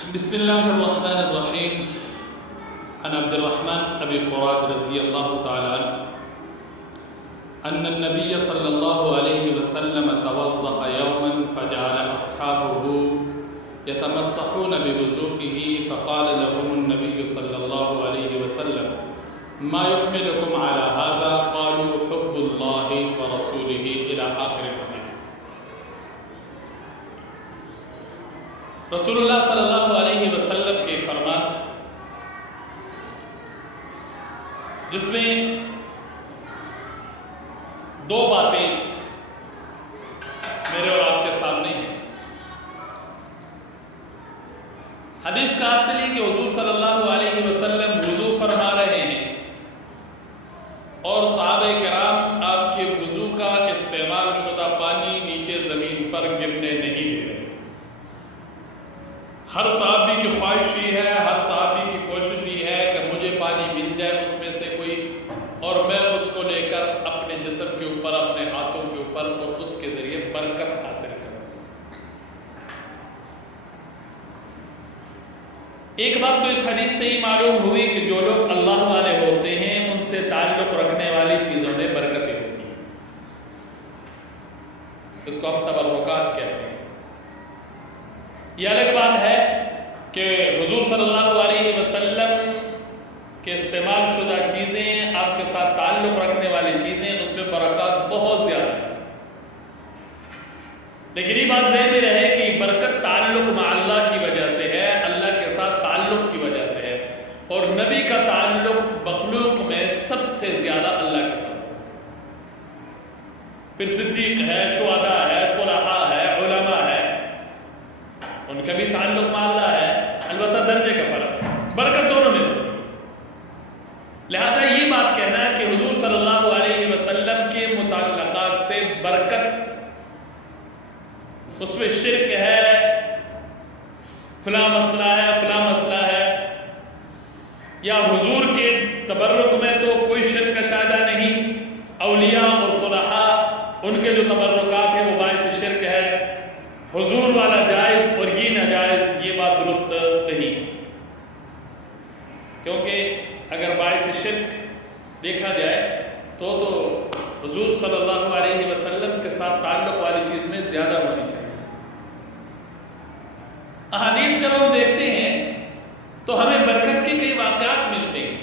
بسم الله الرحمن الرحيم. عن عبد الرحمن أبي قراد رضي الله تعالى عنه أن النبي صلى الله عليه وسلم توضأ يوما فجعل أصحابه يتمسحون بوضوئه فقال لهم النبي صلى الله عليه وسلم ما يحملكم على هذا؟ قالوا حب الله ورسوله إلى آخر الحديث. رسول اللہ صلی اللہ علیہ وسلم کے فرمان جس میں دو باتیں میرے اور آپ کے سامنے ہیں. حدیث کا حاصل ہے کہ حضور صلی اللہ علیہ وسلم وضو فرما رہے ہیں اور صحابہ کرام آپ کے وضو کا استعمال شدہ پانی نیچے زمین پر گرنے نہیں دے رہے. ہر صحابی کی خواہش ہی ہے، ہر صحابی کی کوشش ہی ہے کہ مجھے پانی مل جائے اس میں سے کوئی، اور میں اس کو لے کر اپنے جسم کے اوپر، اپنے ہاتھوں کے اوپر، اور اس کے ذریعے برکت حاصل کروں. ایک بات تو اس حدیث سے ہی معلوم ہوئی کہ جو لوگ اللہ والے ہوتے ہیں ان سے تعلق رکھنے والی چیزوں میں برکتیں ہوتی ہیں. اس کو ہم تبرکات کہتے ہیں. یہ الگ بات ہے کہ حضور صلی اللہ علیہ وسلم کے استعمال شدہ چیزیں، آپ کے ساتھ تعلق رکھنے والی چیزیں، اس میں برکات بہت زیادہ ہیں. لیکن یہ بات ذہن میں رہے کہ برکت تعلق مع اللہ کی وجہ سے ہے، اللہ کے ساتھ تعلق کی وجہ سے ہے، اور نبی کا تعلق مخلوق میں سب سے زیادہ اللہ کے ساتھ ہے. پھر صدیق ہے، شہداء ہے، صلحاء ہے، علماء ہے، ان کا بھی تعلق مع اللہ ہے، البتہ درجے کا فرق ہے، برکت دونوں میں ہوتی ہے. لہذا یہ بات کہنا کہ حضور صلی اللہ علیہ وسلم کے متعلقات سے برکت، اس میں شرک ہے، فلاں مسئلہ ہے، فلاں مسئلہ ہے، یا حضور کے تبرک میں تو کوئی شرک کا شائبہ نہیں، اولیاء اور صلحاء ان کے جو تبرکات ہیں وہ باعث شرک ہے، حضور والا جائز اور یہ ناجائز، یہ بات درست نہیں. کیونکہ اگر باعث شرک دیکھا جائے تو حضور صلی اللہ علیہ وسلم کے ساتھ تعلق والی چیز میں زیادہ ہونی چاہیے. احادیث جب ہم دیکھتے ہیں تو ہمیں برکت کے کئی واقعات ملتے ہیں.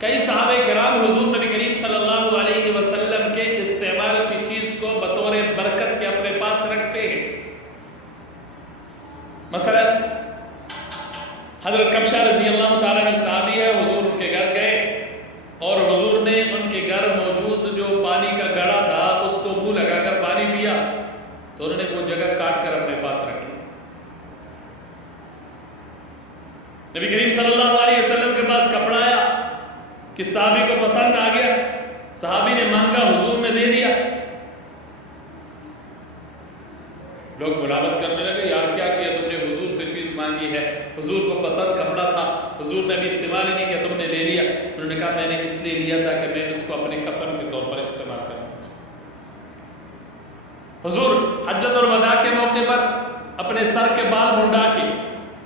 کئی صحابہ کرام حضور نبی کریم صلی اللہ علیہ وسلم کے استعمال کی چیز کو بطور برکت کے اپنے پاس رکھتے ہیں. مثلا حضرت کبشہ رضی اللہ تعالیٰ عنہ صحابی ہے، حضور ان کے گھر گئے اور حضور نے ان کے گھر موجود جو پانی کا گڑھا تھا اس کو منہ لگا کر پانی پیا تو انہوں نے وہ جگہ کاٹ کر اپنے پاس رکھی. نبی کریم صلی اللہ علیہ وسلم کے پاس کپڑا آیا کہ صحابی کو پسند آ گیا، صحابی نے مانگا، حضور نے دے دیا. لوگ ملامت کرنے لگے، یار کیا کیا تم نے، حضور سے چیز مانگی ہے، حضور کو پسند کپڑا تھا، حضور نے بھی استعمال ہی نہیں کیا، تم نے لے لیا. انہوں نے کہا میں نے اس لیے لیا تھا کہ میں اس کو اپنے کفن کے طور پر استعمال کروں. حضور حجت الوداع کے موقع پر اپنے سر کے بال منڈا کے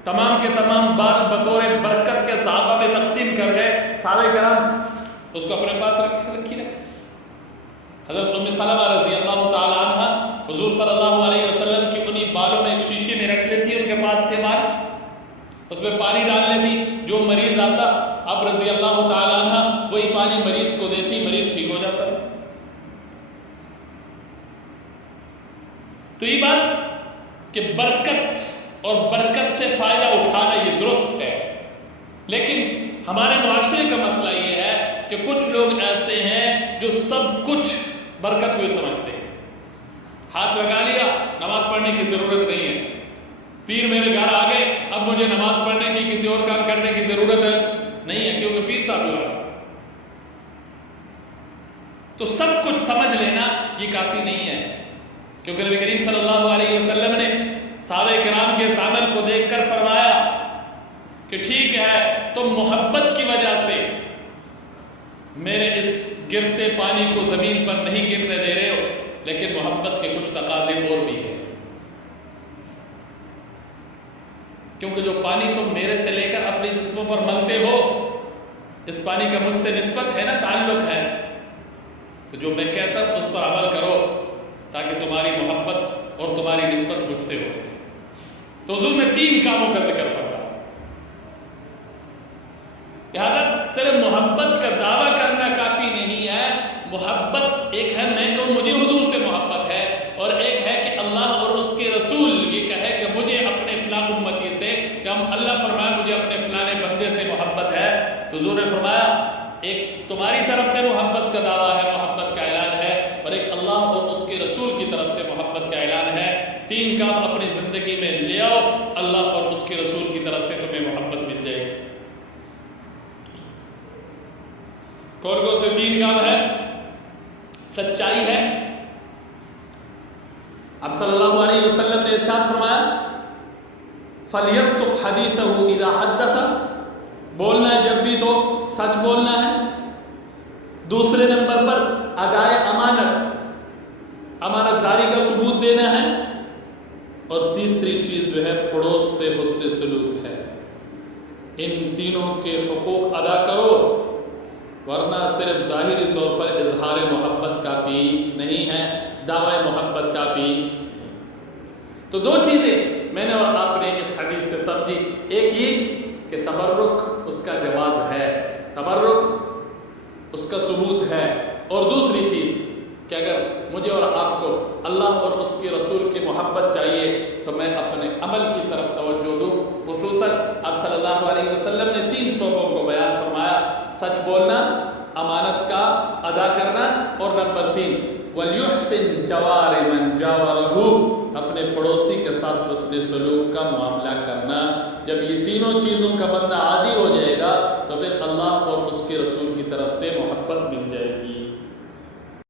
تمام کے تمام بال بطور برکت کے صحابہ میں تقسیم کر گئے. صحابہ کرام اس کو اپنے پاس رکھی رکھے. حضرت ام سلمہ رضی اللہ تعالی عنہ حضور صلی اللہ علیہ وسلم کی انہی بالوں میں ایک شیشے میں رکھ لیتی، ان کے پاس تھے بال، اس میں پانی ڈال لیتی، جو مریض آتا اب رضی اللہ تعالی عنہ وہی پانی مریض کو دیتی، مریض ٹھیک ہو جاتا. تو یہ بات کہ برکت اور برکت سے فائدہ اٹھانا یہ درست ہے، لیکن ہمارے معاشرے کا مسئلہ یہ ہے کہ کچھ لوگ ایسے ہیں جو سب کچھ برکت کو سمجھتے ہیں. ہاتھ لگا لیا، نماز پڑھنے کی ضرورت نہیں ہے، پیر میرے گھر آ گئے، اب مجھے نماز پڑھنے کی کسی اور کام کرنے کی ضرورت نہیں ہے کیونکہ پیر صاحب لگا. تو سب کچھ سمجھ لینا یہ کافی نہیں ہے، کیونکہ نبی کریم صلی اللہ علیہ وسلم نے صحابہ کرام کے اس عمل کو دیکھ کر فرمایا کہ ٹھیک ہے تم محبت کی وجہ سے میرے اس گرتے پانی کو زمین پر نہیں گرنے دے رہے ہو، لیکن محبت کے کچھ تقاضے اور بھی ہیں. کیونکہ جو پانی تم میرے سے لے کر اپنے جسموں پر ملتے ہو، اس پانی کا مجھ سے نسبت ہے نا، تعلق ہے، تو جو میں کہتا ہوں اس پر عمل کرو تاکہ تمہاری محبت اور تمہاری نسبت مجھ سے ہو۔ تو حضور نے 3 کاموں کا ذکر فرمایا۔ لہذا صرف محبت کا دعویٰ کرنا کافی نہیں ہے۔ محبت ایک ہے میں کہوں مجھے حضور سے محبت ہے، اور ایک ہے کہ اللہ اور اس کے رسول یہ کہے کہ مجھے اپنے فلاں امتی سے، کہ ہم اللہ فرمایا مجھے اپنے فلاں بندے سے محبت ہے، تو حضور نے فرمایا ایک تمہاری طرف سے محبت کا دعویٰ ہے، محبت کا اعلان ہے، اور ایک اللہ اور اس کے رسول کی طرف سے محبت کا اعلان ہے۔ 3 کام اپنی زندگی میں لے آؤ، اللہ اور اس کے رسول کی طرف سے تمہیں محبت مل جائے گی۔ کون سے 3 کام ہے؟ سچائی ہے۔ اب صلی اللہ علیہ وسلم نے ارشاد فرمایا فَلْيَصْدُقْ حَدِيثَهُ إِذَا حَدَّثَ، بولنا ہے جب بھی تو سچ بولنا ہے۔ دوسرے نمبر پر ادائے امانت، امانت داری کا ثبوت دینا ہے، اور تیسری چیز جو ہے پڑوس سے حسن سلوک ہے۔ ان تینوں کے حقوق ادا کرو، ورنہ صرف ظاہری طور پر اظہار محبت کافی نہیں ہے، دعوی محبت کافی نہیں۔ تو 2 چیزیں میں نے اور آپ نے اس حدیث سے سمجھی، ایک یہ کہ تبرک اس کا جواز ہے، تبرک اس کا ثبوت ہے، اور دوسری چیز کہ اگر مجھے اور آپ کو اللہ اور اس کے رسول کی محبت چاہیے تو میں اپنے عمل کی طرف توجہ دوں۔ خصوصاً اب صلی اللہ علیہ وسلم نے 3 شعبوں کو بیان فرمایا، سچ بولنا، امانت کا ادا کرنا، اور نمبر 3 وَلْيُحْسِنْ جَوَارِ مَنْ جَاوَرَهُ، اپنے پڑوسی کے ساتھ حسن سلوک کا معاملہ کرنا۔ جب یہ تینوں چیزوں کا بندہ عادی ہو جائے گا تو پھر اللہ اور اس کے رسول کی طرف سے